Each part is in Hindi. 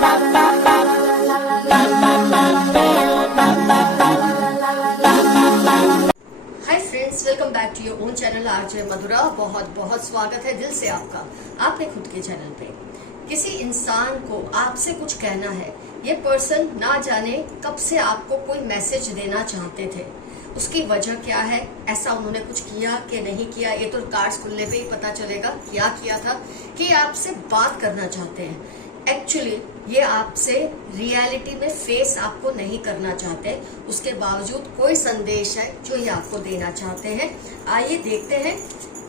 Friends, welcome back to your own channel RJ Madhura. बहुत बहुत स्वागत है दिल से आपका आपने खुद के चैनल पे। किसी इंसान को आपसे कुछ कहना है, ये पर्सन ना जाने कब से आपको कोई मैसेज देना चाहते थे। उसकी वजह क्या है, ऐसा उन्होंने कुछ किया कि नहीं किया, ये तो कार्ड्स खुलने पे ही पता चलेगा क्या किया था कि आपसे बात करना चाहते हैं। एक्चुअली ये आपसे रियलिटी में फेस आपको नहीं करना चाहते, उसके बावजूद कोई संदेश है जो ये आपको देना चाहते हैं। आइए देखते हैं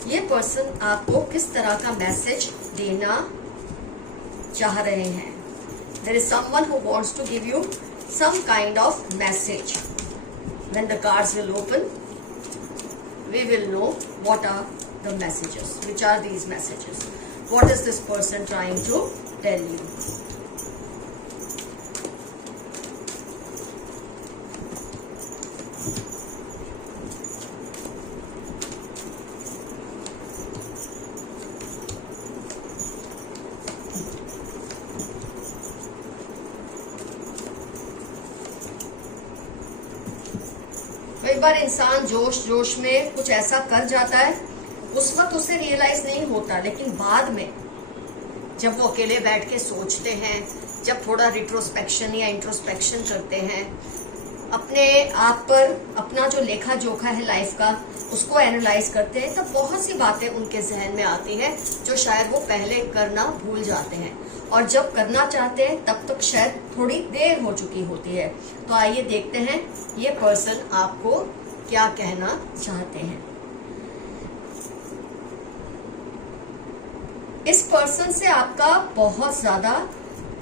ये पर्सन आपको किस तरह का मैसेज देना चाह रहे हैं। There is someone who wants to give you some kind of message. When the cards will open we will know what are the messages, which are these messages, what is this person trying to tell you. कई बार इंसान जोश में कुछ ऐसा कर जाता है, उस वक्त उसे रियलाइज नहीं होता, लेकिन बाद में जब वो अकेले बैठ के सोचते हैं, जब थोड़ा रिट्रोस्पेक्शन या इंट्रोस्पेक्शन करते हैं, अपने आप पर अपना जो लेखा जोखा है लाइफ का उसको एनालाइज करते हैं, तब बहुत सी बातें उनके जहन में आती हैं जो शायद वो पहले करना भूल जाते हैं, और जब करना चाहते हैं तब तक शायद थोड़ी देर हो चुकी होती है। तो आइए देखते हैं ये पर्सन आपको क्या कहना चाहते हैं। इस पर्सन से आपका बहुत ज्यादा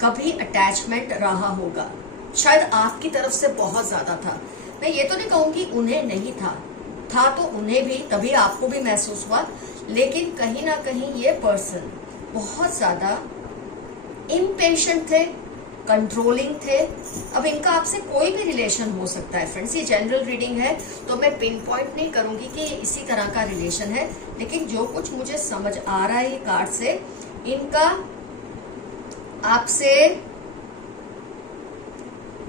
कभी अटैचमेंट रहा होगा, शायद आपकी तरफ से बहुत ज्यादा था। मैं ये तो नहीं कहूंगी उन्हें नहीं था तो उन्हें भी, तभी आपको भी महसूस हुआ, लेकिन कहीं ना कहीं ये पर्सन बहुत ज्यादा इम्पेशेंट थे, कंट्रोलिंग थे। अब इनका आपसे कोई भी रिलेशन हो सकता है फ्रेंड्स, ये जनरल रीडिंग है तो मैं पिन पॉइंट नहीं करूंगी कि इसी तरह का रिलेशन है, लेकिन जो कुछ मुझे समझ आ रहा है ये कार्ड से, इनका आपसे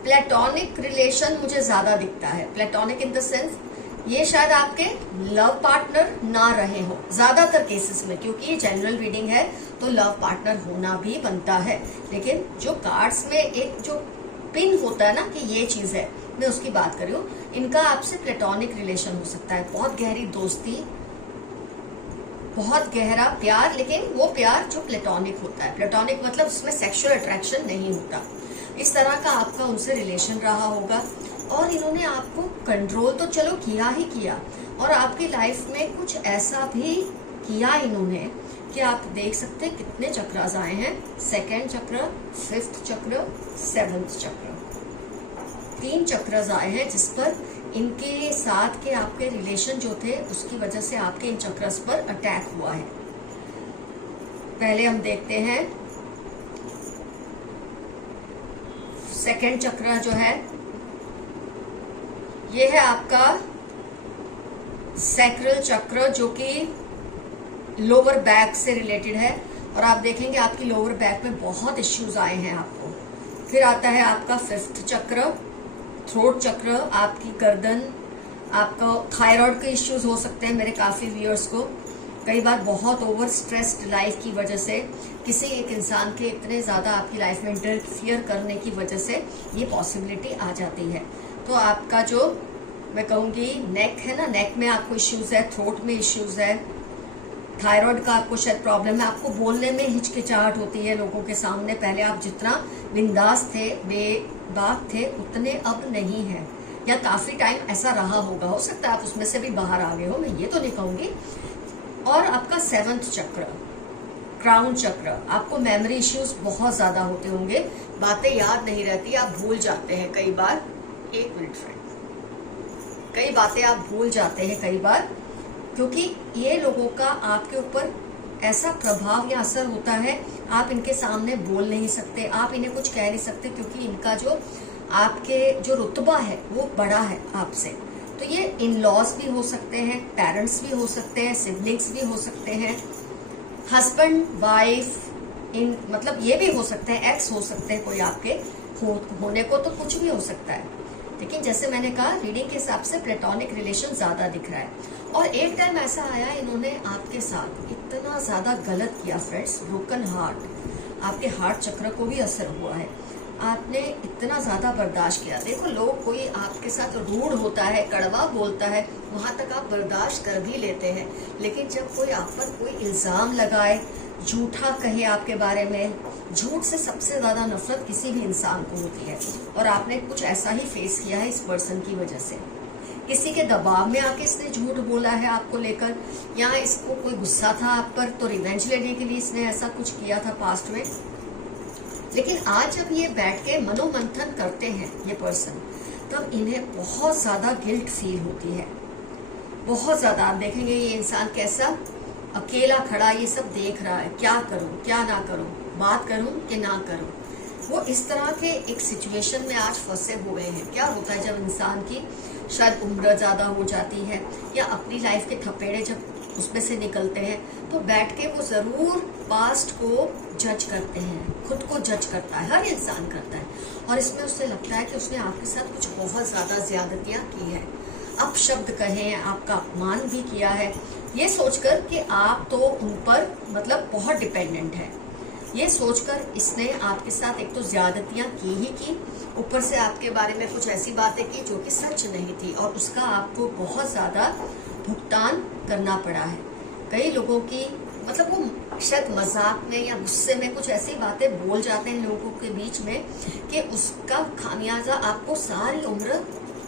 प्लेटोनिक रिलेशन मुझे ज्यादा दिखता है। प्लेटोनिक इन द सेंस ये शायद आपके लव पार्टनर ना रहे हो ज्यादातर केसेस में, क्योंकि ये जनरल रीडिंग है तो लव पार्टनर होना भी बनता है, लेकिन जो कार्ड्स में एक जो पिन होता है ना कि ये चीज है, मैं उसकी बात कर रही हूँ। इनका आपसे प्लेटोनिक रिलेशन हो सकता है, बहुत गहरी दोस्ती, बहुत गहरा प्यार, लेकिन वो प्यार जो प्लेटोनिक होता है। प्लेटोनिक मतलब उसमें सेक्सुअल अट्रैक्शन नहीं होता। इस तरह का आपका उनसे रिलेशन रहा होगा, और इन्होंने आपको कंट्रोल तो चलो किया ही किया, और आपकी लाइफ में कुछ ऐसा भी किया इन्होंने कि आप देख सकते हैं कितने चक्रास आए हैं। सेकंड चक्र, फिफ्थ चक्र, सेवंथ चक्र, 3 चक्रास आए हैं जिस पर इनके साथ के आपके रिलेशन जो थे उसकी वजह से आपके इन चक्रास पर अटैक हुआ है। पहले हम देखते हैं सेकंड चक्र जो है, ये है आपका सैक्रल चक्र जो कि लोअर बैक से रिलेटेड है, और आप देखेंगे आपकी लोअर बैक में बहुत इश्यूज आए हैं आपको। फिर आता है आपका फिफ्थ चक्र, थ्रोट चक्र, आपकी गर्दन, आपका थायराइड के इश्यूज हो सकते हैं मेरे काफी व्यूअर्स को। कई बार बहुत ओवर स्ट्रेस्ड लाइफ की वजह से, किसी एक इंसान के इतने ज्यादा आपकी लाइफ में इंटरफियर करने की वजह से ये पॉसिबिलिटी आ जाती है। तो आपका जो मैं कहूंगी नेक है ना, नेक में आपको इश्यूज है, थ्रोट में इश्यूज है, थायराइड का आपको शायद प्रॉब्लम है, आपको बोलने में हिचकिचाहट होती है लोगों के सामने। पहले आप जितना बिंदास थे, बेबाक थे, उतने अब नहीं है, या काफी टाइम ऐसा रहा होगा, हो सकता है आप उसमें से भी बाहर आ गए हो, मैं ये तो नहीं कहूंगी। और आपका सेवंथ चक्र, क्राउन चक्र, आपको मेमोरी इश्यूज बहुत ज्यादा होते होंगे, बातें याद नहीं रहती, आप भूल जाते हैं कई बार। एक मिनट फ्रेंड, कई बातें आप भूल जाते हैं कई बार, क्योंकि ये लोगों का आपके ऊपर ऐसा प्रभाव या असर होता है, आप इनके सामने बोल नहीं सकते, आप इन्हें कुछ कह नहीं सकते, क्योंकि इनका जो आपके जो रुतबा है वो बड़ा है आपसे। तो ये इन लॉज भी हो सकते हैं, पेरेंट्स भी हो सकते हैं, सिबलिंग्स भी हो सकते हैं, हस्बैंड वाइफ, इन मतलब ये भी हो सकते हैं, एक्स हो सकते हैं कोई आपके, होने को तो कुछ भी हो सकता है, लेकिन जैसे मैंने कहा रीडिंग के हिसाब से प्लेटोनिक रिलेशन ज्यादा दिख रहा है। और एक टाइम ऐसा आया इन्होंने आपके साथ इतना ज्यादा गलत किया फ्रेंड्स, ब्रोकन हार्ट, आपके हार्ट चक्र को भी असर हुआ है, आपने इतना ज्यादा बर्दाश्त किया। देखो लोग कोई आपके साथ रूड होता है, कड़वा बोलता है, वहां तक आप बर्दाश्त कर भी लेते हैं, लेकिन जब कोई आप पर कोई इल्जाम लगाए, झूठा कहे आपके बारे में, झूठ से सबसे ज्यादा नफरत किसी भी इंसान को होती है, और आपने कुछ ऐसा ही फेस किया है इस पर्सन की वजह से। किसी के दबाव में आके इसने झूठ बोला है आपको लेकर, या इसको कोई गुस्सा था आप पर तो रिवेंज लेने के लिए इसने ऐसा कुछ किया था पास्ट में। लेकिन आज जब ये बैठ के मनोमंथन करते हैं ये पर्सन, तब इन्हें बहुत ज्यादा गिल्ट फील होती है, बहुत ज्यादा। आप देखेंगे ये इंसान कैसा अकेला खड़ा ये सब देख रहा है, क्या करूं क्या ना करूं, बात करूं कि ना करूं। वो इस तरह के एक सिचुएशन में आज फंसे हुए हैं। क्या होता है जब इंसान की शायद उम्र ज्यादा हो जाती है, या अपनी लाइफ के थपेड़े जब उसमें से निकलते हैं, तो बैठ के वो जरूर पास्ट को जज करते हैं, खुद को जज करता है, हर इंसान करता है, और इसमें उसे लगता है कि उसने आपके साथ कुछ बहुत ज्यादा ज्यादतियां की है, अपशब्द कहे हैं, आपका अपमान भी किया है, ये सोचकर कि आप तो उन पर मतलब बहुत डिपेंडेंट है। ये सोचकर इसने आपके साथ एक तो ज्यादतियां की ही की, ऊपर से आपके बारे में कुछ ऐसी बातें की जो कि सच नहीं थी, और उसका आपको बहुत ज्यादा भुगतान करना पड़ा है। कई लोगों की मतलब वो शायद मजाक में या गुस्से में कुछ ऐसी बातें बोल जाते हैं लोगों के बीच में कि उसका खामियाजा आपको सारी उम्र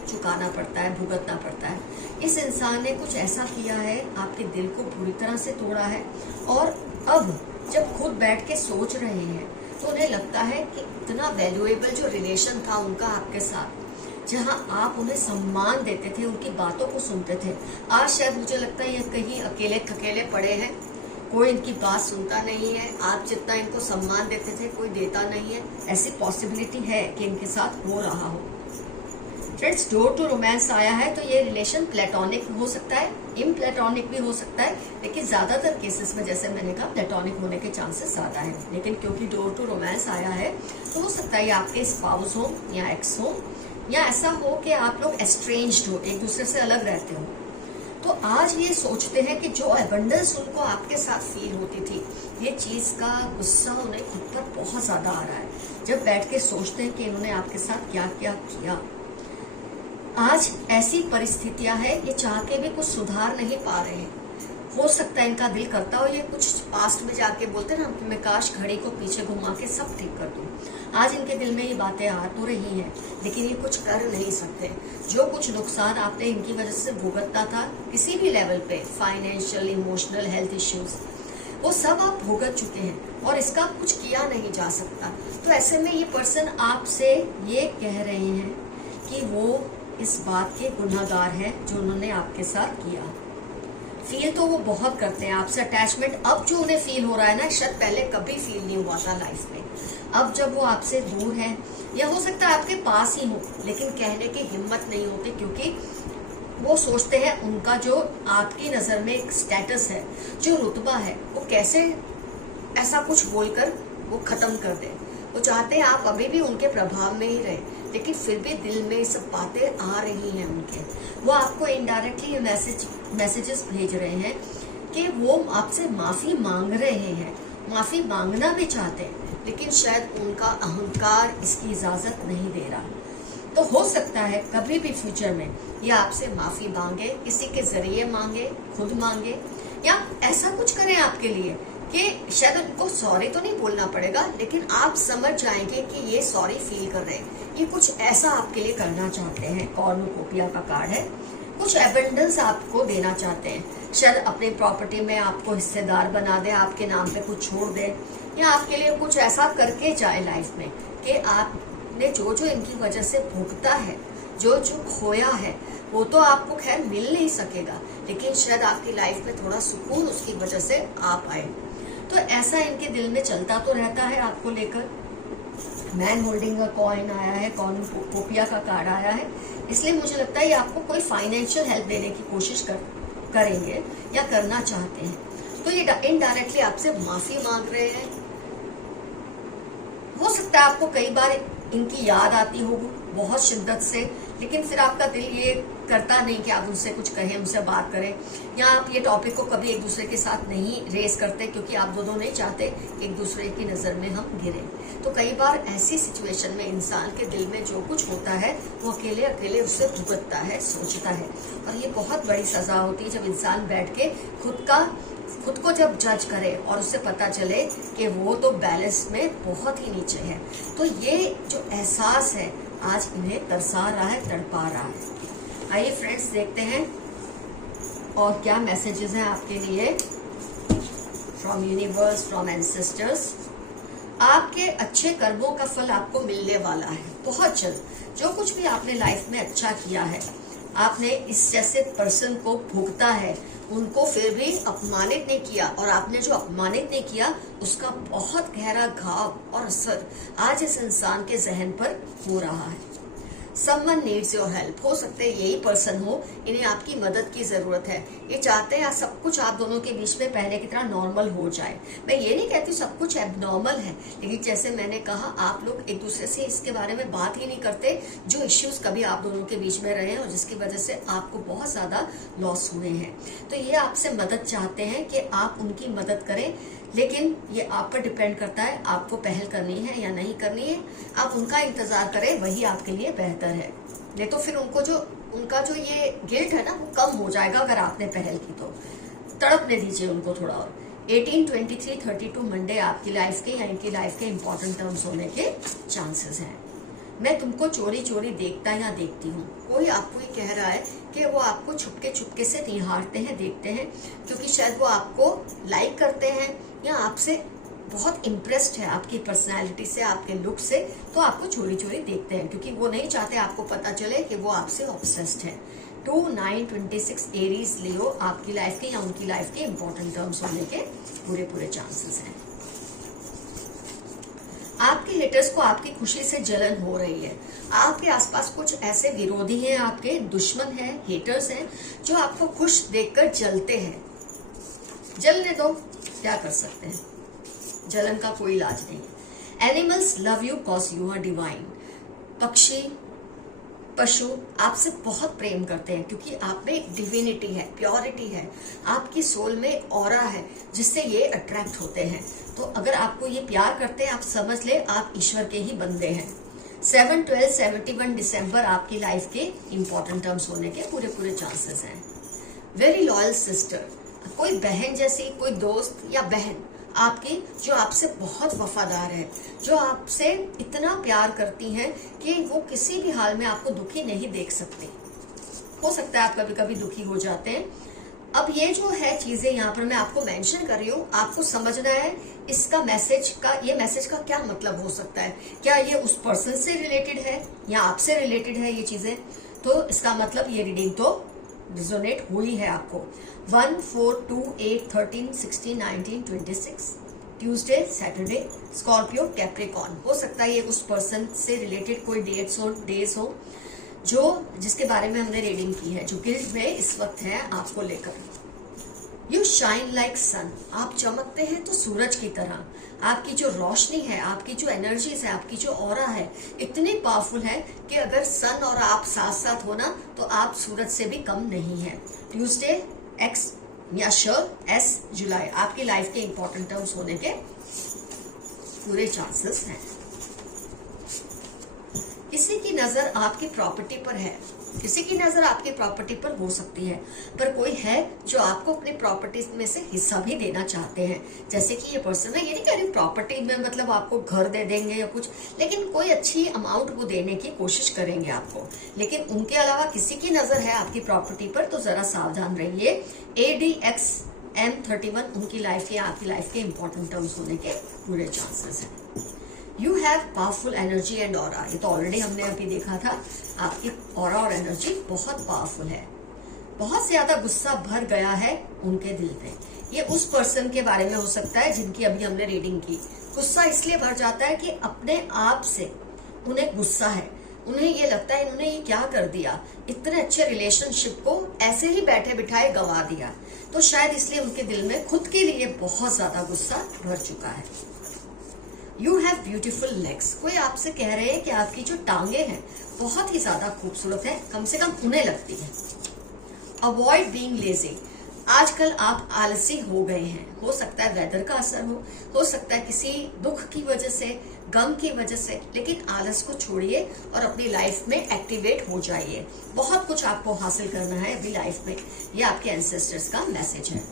चुकाना पड़ता है, भुगतना पड़ता है। इस इंसान ने कुछ ऐसा किया है, आपके दिल को बुरी तरह से तोड़ा है, और अब जब खुद बैठ के सोच रहे हैं तो उन्हें लगता है कि इतना वैल्यूएबल जो रिलेशन था उनका आपके साथ, जहां आप उन्हें सम्मान देते थे, उनकी बातों को सुनते थे, आज शायद मुझे लगता है ये कहीं अकेले थकेले पड़े हैं, कोई इनकी बात सुनता नहीं है, आप जितना इनको सम्मान देते थे कोई देता नहीं है। ऐसी पॉसिबिलिटी है कि इनके साथ हो रहा हो। फ्रेंड्स, डोर टू रोमांस आया है तो ये रिलेशन प्लेटोनिक हो सकता है, इम्प्लेटोनिक भी हो सकता है, लेकिन ज्यादातर केसेस में जैसे मैंने कहा प्लेटोनिक होने के चांसेस ज्यादा है। लेकिन क्योंकि डोर टू रोमांस आया है तो हो सकता है आपके स्पाउस हो या एक्स हो, या ऐसा हो कि आप लोग एस्ट्रेंज्ड हो, एक दूसरे से अलग रहते हो। तो आज ये सोचते हैं कि जो एबंडेंस उनको आपके साथ फील होती थी, ये चीज का गुस्सा उन्हें खुद पर बहुत ज्यादा आ रहा है, जब बैठ के सोचते हैं कि इन्होंने आपके साथ क्या क्या किया। आज ऐसी परिस्थितियां हैं, ये चाह के भी कुछ सुधार नहीं पा रहे हैं। हो सकता है इनका दिल करता हो ये कुछ पास्ट में जाके बोलते ना, मैं काश घड़ी को पीछे घुमा के सब ठीक कर दूं। आज इनके दिल में ये बातें आ तो रही हैं, लेकिन ये कुछ कर नहीं सकते। जो कुछ नुकसान आपने इनकी वजह से भुगतना था किसी भी लेवल पे, फाइनेंशियल, इमोशनल, हेल्थ इश्यूज, वो सब आप भुगत चुके हैं और इसका कुछ किया नहीं जा सकता। तो ऐसे में ये पर्सन आपसे ये कह रहे हैं कि वो इस बात के गुनहगार हैं जो उन्होंने आपके साथ किया। फील तो वो बहुत करते हैं आपसे अटैचमेंट, अब जो उन्हें फील हो रहा है ना, शायद पहले कभी फील नहीं हुआ था लाइफ में। अब जब वो आपसे दूर है, या हो सकता है आपके पास ही हो, लेकिन कहने की हिम्मत नहीं होती, क्योंकि वो सोचते हैं उनका जो आपकी नजर में एक स्टेटस है, जो रुतबा है, वो कैसे ऐसा कुछ बोलकर वो खत्म कर दे। वो चाहते हैं आप अभी भी उनके प्रभाव में ही रहे, लेकिन फिर भी दिल में ये सब बातें आ रही हैं उनके। वो आपको इनडायरेक्टली मैसेजेस भेज रहे हैं कि वो आपसे माफी मांग रहे हैं, माफी मांगना भी चाहते हैं, लेकिन शायद उनका अहंकार इसकी इजाजत नहीं दे रहा। तो हो सकता है कभी भी फ्यूचर में ये आपसे माफी मांगे, किसी के जरिए मांगे, खुद मांगे, या ऐसा कुछ करें आपके लिए कि शायद उनको सॉरी तो नहीं बोलना पड़ेगा, लेकिन आप समझ जाएंगे कि ये सॉरी फील कर रहे हैं, ये कुछ ऐसा आपके लिए करना चाहते हैं। कॉर्नुकोपिया का कार्ड है, कुछ एबंडेंस आपको देना चाहते हैं, शायद अपनी प्रॉपर्टी में आपको हिस्सेदार बना दे, आपके नाम पे कुछ छोड़ दे, या आपके लिए कुछ ऐसा करके जाए लाइफ में कि आपने जो जो इनकी वजह से भुगता है, जो जो खोया है, वो तो आपको खैर मिल नहीं सकेगा, लेकिन शायद आपकी लाइफ में थोड़ा सुकून उसकी वजह से आ पाए। तो ऐसा इनके दिल में चलता तो रहता है आपको लेकर। मैन होल्डिंग का कॉइन आया है, कॉर्नुकोपिया का कार्ड आया है, इसलिए मुझे लगता है ये आपको कोई फाइनेंशियल हेल्प देने की कोशिश करेंगे या करना चाहते हैं। तो ये इनडायरेक्टली आपसे माफी मांग रहे हैं, सकता है आपको कई बार इनकी याद आती हो बहुत शिद्दत से, लेकिन फिर आपका दिल ये करता नहीं कि आप उनसे कुछ कहें, उनसे बात करें, या आप ये टॉपिक को कभी एक दूसरे के साथ नहीं रेस करते, क्योंकि आप दोनों नहीं चाहते एक दूसरे की नजर में हम गिरे। तो कई बार ऐसी सिचुएशन में इंसान के दिल में जो कुछ होता है वो अकेले अकेले उससे भुगतता है, सोचता है, और ये बहुत बड़ी सजा होती है जब इंसान बैठ के खुद को जब जज करे और उससे पता चले कि वो तो बैलेंस में बहुत ही नीचे है। तो ये जो एहसास है आज इन्हें तरसा रहा है, तड़पा रहा है। आइए फ्रेंड्स देखते हैं और क्या मैसेजेस हैं आपके लिए फ्रॉम यूनिवर्स, फ्रॉम एंसेस्टर्स। आपके अच्छे कर्मों का फल आपको मिलने वाला है बहुत जल्द। जो कुछ भी आपने लाइफ में अच्छा किया है, आपने इस जैसे पर्सन को भुगता है, उनको फिर भी अपमानित नहीं किया, और आपने जो अपमानित नहीं किया उसका बहुत गहरा घाव और असर आज इस इंसान के जहन पर हो रहा है। Someone needs your help। हो सकता है यही पर्सन हो, इन्हें आपकी मदद की जरूरत है। ये चाहते हैं सब कुछ आप दोनों के बीच में पहले की तरह नॉर्मल हो जाए। मैं ये नहीं कहती सब कुछ एबनॉर्मल है, लेकिन जैसे मैंने कहा आप लोग एक दूसरे से इसके बारे में बात ही नहीं करते, जो इश्यूज कभी आप दोनों के बीच में रहे हैं और जिसकी वजह से आपको बहुत ज्यादा लॉस हुए हैं। तो ये आपसे मदद चाहते हैं कि आप उनकी मदद करें, लेकिन ये आप पर डिपेंड करता है आपको पहल करनी है या नहीं करनी है। आप उनका इंतजार करें, वही आपके लिए बेहतर है। नहीं तो फिर उनका जो ये गिल्ट है ना वो कम हो जाएगा अगर आपने पहल की तो। तड़पने दीजिए उनको थोड़ा और। 18, 23, 32 मंडे आपकी लाइफ के या इनकी लाइफ के इंपॉर्टेंट टर्म्स होने के चांसेस हैं। मैं तुमको चोरी चोरी देखता या देखती हूँ। कोई आपको ये कह रहा है कि वो आपको छुपके से निहारते हैं, देखते हैं, क्योंकि शायद वो आपको लाइक करते हैं या आपसे बहुत इम्प्रेस्ड है आपकी पर्सनालिटी से, आपके लुक से, तो आपको चोरी चोरी देखते हैं, क्योंकि वो नहीं चाहते आपको पता चले कि वो आपसे ऑब्सेस्ड है। 2, 9, 26 एरीज लियो आपकी लाइफ के या उनकी लाइफ के इंपॉर्टेंट टर्म्स होने के पूरे चांसेस हैं। आपके हेटर्स को आपकी खुशी से जलन हो रही है। आपके आसपास कुछ ऐसे विरोधी हैं, आपके दुश्मन हैं, हेटर्स हैं, जो आपको खुश देखकर जलते हैं। जलने दो, क्या कर सकते हैं, जलन का कोई इलाज नहीं है। Animals love you cause you are divine. पक्षी, पशु आपसे बहुत प्रेम करते हैं, क्योंकि आप में एक डिविनिटी है, प्योरिटी है, आपकी सोल में एक ऑरा है जिससे ये अट्रैक्ट होते हैं। तो अगर आपको ये प्यार करते हैं, आप समझ ले आप ईश्वर के ही बंदे हैं। 7, 12, 71 दिसंबर आपकी लाइफ के इंपॉर्टेंट टर्म्स होने के पूरे चांसेस हैं। वेरी लॉयल सिस्टर, कोई बहन जैसी, कोई दोस्त या बहन आपकी जो आपसे बहुत वफादार है, जो आपसे इतना प्यार करती हैं कि वो किसी भी हाल में आपको दुखी नहीं देख सकती। हो सकता है आप कभी कभी दुखी हो जाते हैं। अब ये जो है चीजें यहाँ पर मैं आपको मेंशन कर रही हूँ, आपको समझना है इसका ये मैसेज का क्या मतलब हो सकता है। क्या ये उस पर्सन से रिलेटेड है या आपसे रिलेटेड है ये चीजें, तो इसका मतलब ये रीडिंग तो रिजोनेट हुई है आपको। 1, 4, 2, 8, 13, 16, 19, 26 ट्यूसडे, सैटरडे, स्कॉर्पियो, कैप्रिकॉर्न। हो सकता है ये उस पर्सन से रिलेटेड कोई डेज हो जिसके बारे में हमने रीडिंग की है, जो गिल्ट में इस वक्त है आपको लेकर। यू शाइन लाइक सन, आप चमकते हैं तो सूरज की तरह। आपकी जो रोशनी है, आपकी जो एनर्जीज है, आपकी जो ऑरा है, इतनी पावरफुल है कि अगर सन और आप साथ साथ हो ना तो आप सूरज से भी कम नहीं है। ट्यूसडे, एक्स या एस जुलाई आपकी लाइफ के इंपॉर्टेंट टर्म्स होने के पूरे चांसेस हैं। किसी की नजर आपकी प्रॉपर्टी पर है, किसी की नजर आपकी प्रॉपर्टी पर हो सकती है, पर कोई है जो आपको अपनी प्रॉपर्टी में से हिस्सा भी देना चाहते हैं। जैसे कि ये पर्सन, मैं ये नहीं कह रही प्रॉपर्टी में मतलब आपको घर दे देंगे या कुछ, लेकिन कोई अच्छी अमाउंट वो देने की कोशिश करेंगे आपको। लेकिन उनके अलावा किसी की नजर है आपकी प्रॉपर्टी पर, तो जरा सावधान रहिए। ADXM 31 उनकी लाइफ के, आपकी लाइफ के इंपॉर्टेंट टर्म्स होने के पूरे चांसेस हैं। You have powerful energy and aura, ये तो ऑलरेडी हमने अभी देखा था। आपकी ऑरा और एनर्जी बहुत पावरफुल है। बहुत ज्यादा गुस्सा भर गया है उनके दिल पे। ये उस पर्सन के बारे में हो सकता है जिनकी अभी हमने रीडिंग की। गुस्सा इसलिए भर जाता है कि अपने आप से उन्हें गुस्सा है, उन्हें ये लगता है इन्होंने ये क्या कर दिया, इतने अच्छे रिलेशनशिप को ऐसे ही बैठे बिठाए गंवा दिया। तो शायद इसलिए उनके दिल में खुद के लिए बहुत ज्यादा गुस्सा भर चुका है। You have beautiful legs. कोई आपसे कह रहे हैं कि आपकी जो टांगे हैं बहुत ही ज्यादा खूबसूरत है, कम से कम उन्हें लगती है। Avoid being lazy. आजकल आप आलसी हो गए हैं। हो सकता है वेदर का असर हो सकता है किसी दुख की वजह से, गम की वजह से, लेकिन आलस को छोड़िए और अपनी लाइफ में एक्टिवेट हो जाइए। बहुत कुछ आपको हासिल करना है अभी लाइफ में, ये आपके एंसेस्टर्स का मैसेज है।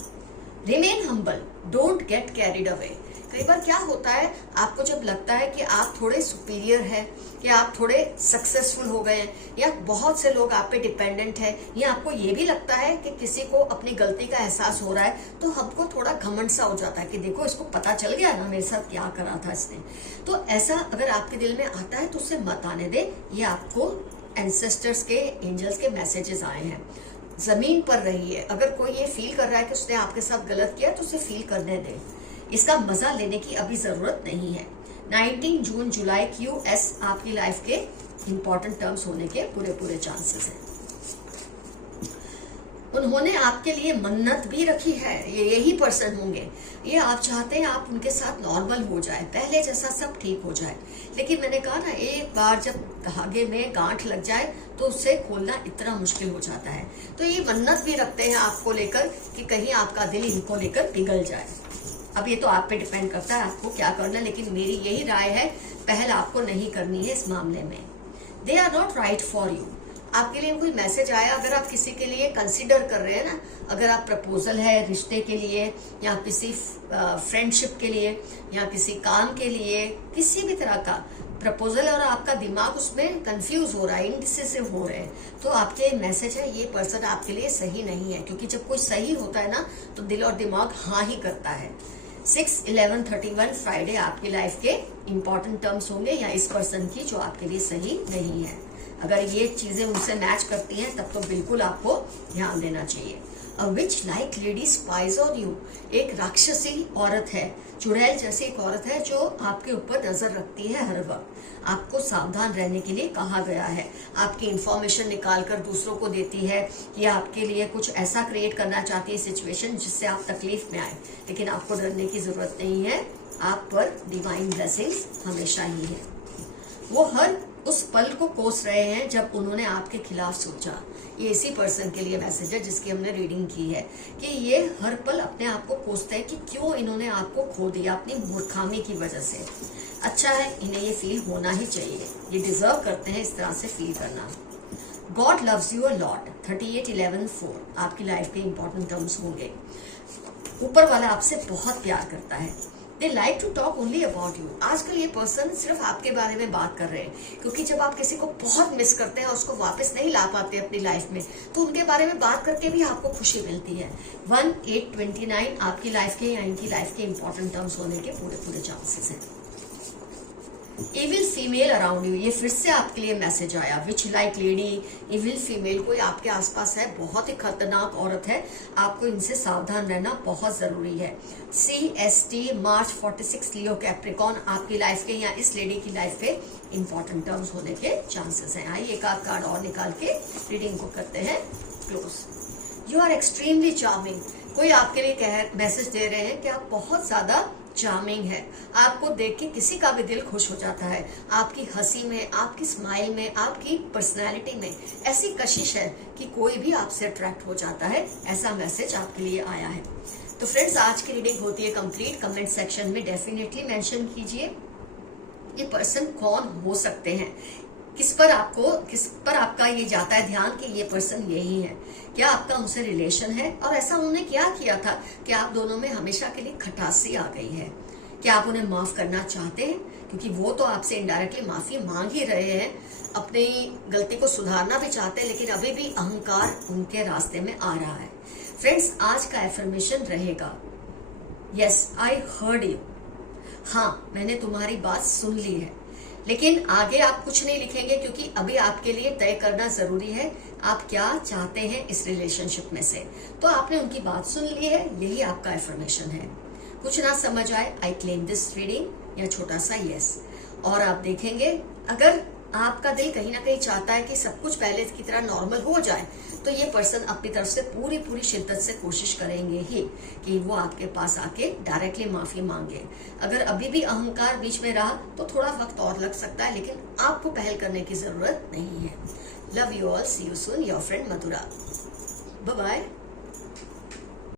Remain humble, don't get carried away. कई बार क्या होता है, आपको जब लगता है कि आप थोड़े सुपीरियर हैं, कि आप थोड़े सक्सेसफुल हो गए हैं, या बहुत से लोग आप पे डिपेंडेंट है, या आपको ये भी लगता है कि किसी को अपनी गलती का एहसास हो रहा है, तो हमको थोड़ा घमंड सा हो जाता है कि देखो इसको पता चल गया ना मेरे साथ क्या करा था इसने। तो ऐसा अगर आपके दिल में आता है तो उसे मत आने दे। ये आपको एंसेस्टर्स के, एंजल्स के मैसेजेस आए हैं। जमीन पर रहिए। अगर कोई ये फील कर रहा है कि उसने आपके साथ गलत किया तो उसे फील करने दे, इसका मजा लेने की अभी जरूरत नहीं है। 19 जून जुलाई QS आपकी लाइफ के इंपॉर्टेंट टर्म्स होने के पूरे चांसेस हैं। उन्होंने आपके लिए मन्नत भी रखी है, ये यही पर्सन होंगे। ये आप चाहते हैं आप उनके साथ नॉर्मल हो जाए, पहले जैसा सब ठीक हो जाए, लेकिन मैंने कहा ना, एक बार जब धागे में गांठ लग जाए तो उसे खोलना इतना मुश्किल हो जाता है। तो ये मन्नत भी रखते हैं आपको लेकर कि कहीं आपका दिल इनको लेकर पिघल जाए। अब ये तो आप पे डिपेंड करता है आपको क्या करना है, लेकिन मेरी यही राय है, पहल आपको नहीं करनी है इस मामले में। They are not right for you. आपके लिए कोई मैसेज आया, अगर आप किसी के लिए कंसिडर कर रहे हैं ना, अगर आप प्रपोजल है रिश्ते के लिए, या किसी फ्रेंडशिप के लिए, या किसी काम के लिए, किसी भी तरह का प्रपोजल, और आपका दिमाग उसमें कंफ्यूज हो रहा है, इनडिसिसिव हो रहे हैं, तो आपके मैसेज है ये पर्सन आपके लिए सही नहीं है। क्योंकि जब कोई सही होता है ना तो दिल और दिमाग हाँ ही करता है। 6/11/31 फ्राइडे आपकी लाइफ के इंपॉर्टेंट टर्म्स होंगे, या इस पर्सन की जो आपके लिए सही नहीं है। अगर ये चीजें उनसे मैच करती हैं तब तो बिल्कुल आपको ध्यान देना चाहिए। A witch like lady spies on you। एक राक्षसी औरत है, चुड़ैल जैसी एक औरत है जो आपके ऊपर नजर रखती है हर वक्त। आपको सावधान रहने के लिए कहा गया है। आपकी इंफॉर्मेशन निकाल कर दूसरों को देती है, या आपके लिए कुछ ऐसा क्रिएट करना चाहती है सिचुएशन जिससे आप तकलीफ में आए, लेकिन आपको डरने की जरूरत नहीं है। आप पर डिवाइन ब्लेसिंग्स हमेशा ही है। वो हर उस पल को कोस रहे हैं जब उन्होंने आपके खिलाफ सोचा। ये इसी पर्सन के लिए मैसेज है जिसकी हमने रीडिंग की है, कि ये हर पल अपने आप को कोसते हैं कि क्यों इन्होंने आपको खो दिया अपनी मूर्खामी की वजह से। अच्छा है, इन्हें ये फील होना ही चाहिए, ये डिजर्व करते हैं इस तरह से फील करना। God loves you a lot. 38/11/4 आपकी लाइफ के इंपॉर्टेंट टर्म्स होंगे। ऊपर वाला आपसे बहुत प्यार करता है। They like to talk only about you। आजकल ये पर्सन सिर्फ आपके बारे में बात कर रहे हैं, क्योंकि जब आप किसी को बहुत मिस करते हैं और उसको वापस नहीं ला पाते अपनी लाइफ में, तो उनके बारे में बात करके भी आपको खुशी मिलती है। 1/8/29 आपकी लाइफ के, या इनकी लाइफ के इंपॉर्टेंट टर्म्स होने के पूरे चांसेस हैं। इविल फीमेल अराउंड यू, ये फिर से आपके लिए मैसेज आया। Which like lady, evil female कोई आपके आसपास है, बहुत ही खतरनाक औरत है, आपको इनसे सावधान रहना बहुत जरूरी है। CST March 46 लियो कैप्रिकॉन आपकी लाइफ के, या इस लेडी की लाइफ के इंपॉर्टेंट टर्म्स होने के चांसेस हैं। आइए एक आध कार्ड और निकाल के रीडिंग को करते हैं close. You are extremely charming. कोई आपके लिए मैसेज दे रहे हैं कि आप बहुत ज्यादा चार्मिंग है, आपको देख के किसी का भी दिल खुश हो जाता है। आपकी हंसी में, आपकी स्माइल में, आपकी पर्सनैलिटी में ऐसी कशिश है कि कोई भी आपसे अट्रैक्ट हो जाता है। ऐसा मैसेज आपके लिए आया है। तो फ्रेंड्स, आज की रीडिंग होती है कंप्लीट। कमेंट सेक्शन में डेफिनेटली मेंशन कीजिए ये पर्सन कौन हो सकते हैं, किस पर आपका ये जाता है ध्यान कि ये पर्सन यही है। क्या आपका उनसे रिलेशन है, और ऐसा उन्होंने क्या किया था कि आप दोनों में हमेशा के लिए खटासी आ गई है। क्या आप उन्हें माफ करना चाहते हैं, क्योंकि वो तो आपसे इनडायरेक्टली माफी मांग ही रहे हैं, अपनी गलती को सुधारना भी चाहते हैं, लेकिन अभी भी अहंकार उनके रास्ते में आ रहा है। फ्रेंड्स, आज का एफर्मेशन रहेगा, यस आई हर्ड यू। हाँ, मैंने तुम्हारी बात सुन ली है। लेकिन आगे आप कुछ नहीं लिखेंगे, क्योंकि अभी आपके लिए तय करना जरूरी है आप क्या चाहते हैं इस रिलेशनशिप में से। तो आपने उनकी बात सुन ली है, यही आपका एफर्मेशन है। कुछ ना समझ आए, आई क्लेम दिस रीडिंग, या छोटा सा यस। और आप देखेंगे, अगर आपका दिल कहीं ना कहीं चाहता है कि सब कुछ पहले की तरह नॉर्मल हो जाए, तो ये पर्सन अपनी तरफ से पूरी शिद्दत से कोशिश करेंगे ही कि वो आपके पास आके डायरेक्टली माफी मांगे। अगर अभी भी अहंकार बीच में रहा तो थोड़ा वक्त और लग सकता है, लेकिन आपको पहल करने की जरूरत नहीं है। Love you all, see you soon, your friend Madhura. Bye bye.